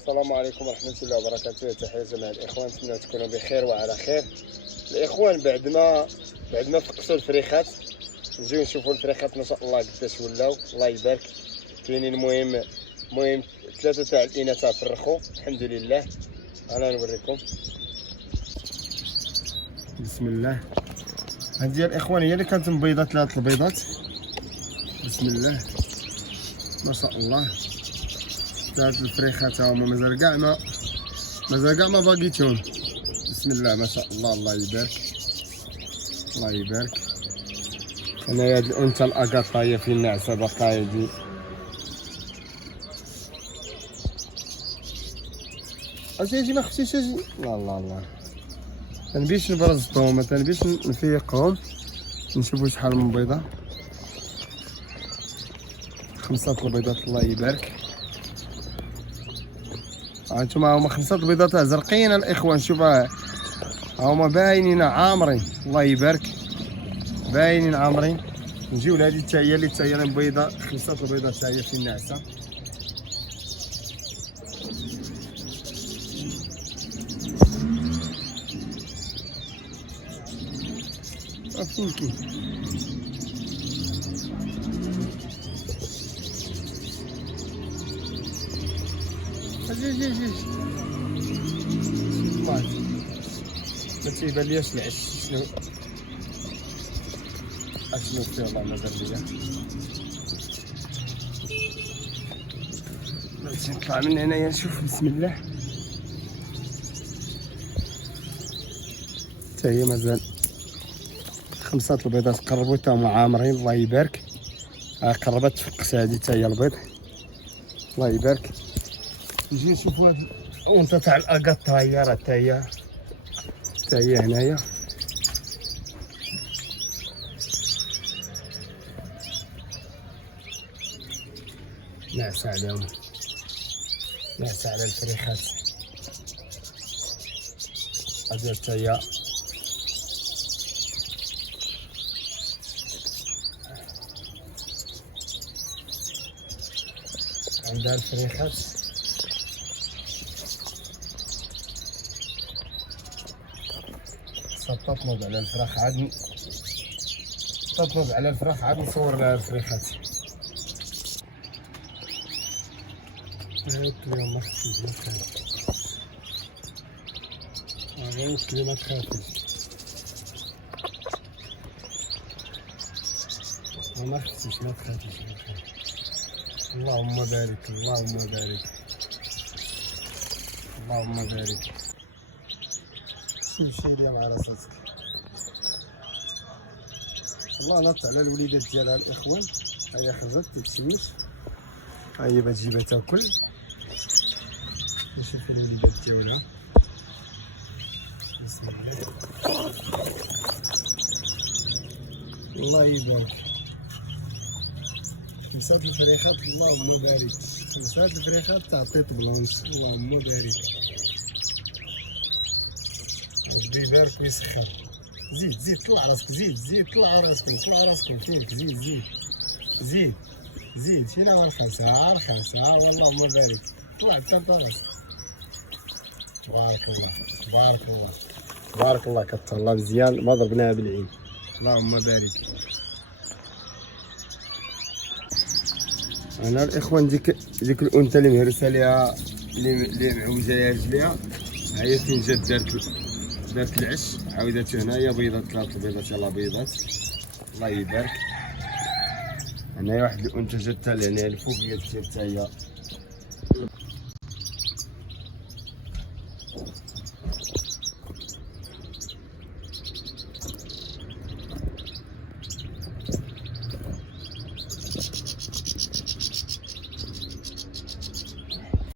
السلام عليكم ورحمة الله وبركاته. تحية جميع الإخوان، نتمنى تكونوا بخير وعلى خير. الإخوان بعد ما فقسوا الفريخات نجيو نشوفوا الفريخات ما شاء الله قداش ولاو، الله يبارك. كاينين المهم 3 تاع الإناث فرخوا الحمد لله. أنا نوريكم. بسم الله. هذه الإخوان هي اللي كانت مبيضة 3 البيضات. بسم الله ما شاء الله. 3 الفريخات هاهما مازال كاع ما باقيتهم. بسم الله ما شاء الله، الله يبارك الله يبارك. هنايا هاد الانثى الاكاطا هي في النعسه باقا يدي. اجي ما خفتيش اجي. لا لا لا تنبيش نبرزطهم، ما تنبيش نفيقهم. نشوفوا شحال من بيضه. 5 البيضات الله يبارك. هانتوما هما 5 البيضات زرقين الاخوان. شوفوا هما باينين عامرين الله يبارك، باينين عامرين. نجيو لهادي حتى هي اللي حتى هي بيضه. 5 البيضات حتى هي في النعسه. فين كاين اجي الله ما تيبان لياش العش شنو فيه. والله ما دار ليا. باش نطلع من هنايا نشوف. بسم الله. حتى هي مازال 5 البيضات قربوا تا هما عامرين الله يبارك. قربت تفقس هادي حتى هي البيض الله يبارك. نجي نشوفوا هاد الانثى تاع الاكاطا هي راه حتى هي هنايا. نعسة عليهم، نعسة على الفريخات. هادي حتى هي عندها الفريخات. تطنب على الفراخ عاد نصور لها الفريخات. هاك اليوم ما تخافيش ما تخافيش اللهم بارك اللهم بارك اللهم بارك. شي ديال عرساتك الله نط على الوليدات ديالها الاخوان. هيا خرجت تتشمس، هي بتجيبها تاكل. نشوف الوليدات ديالها. بسم الله الله يبارك. 5 الفريخات اللهم بارك. 5 الفريخات تاع طيط بلونش اللهم بارك. ربي يبارك ويسخر. زيد طلع راسك، زيد طلع راسكم فيك. زيد فينا ورخصها والله بارك. طلع راسك. تبارك الله كتر الله مزيان. ما ضربناها بالعين اللهم بارك. انا الاخوان ديك الانثى اللي مهرسه ليها اللي معوجه رجليها، هي فين جات دارت العش عاودته هنايا. بيضات 3 البيضات يلاه بيضات الله يبارك. هنايا واحد الانثى جات حتى لهنا الفوق هي حتى هي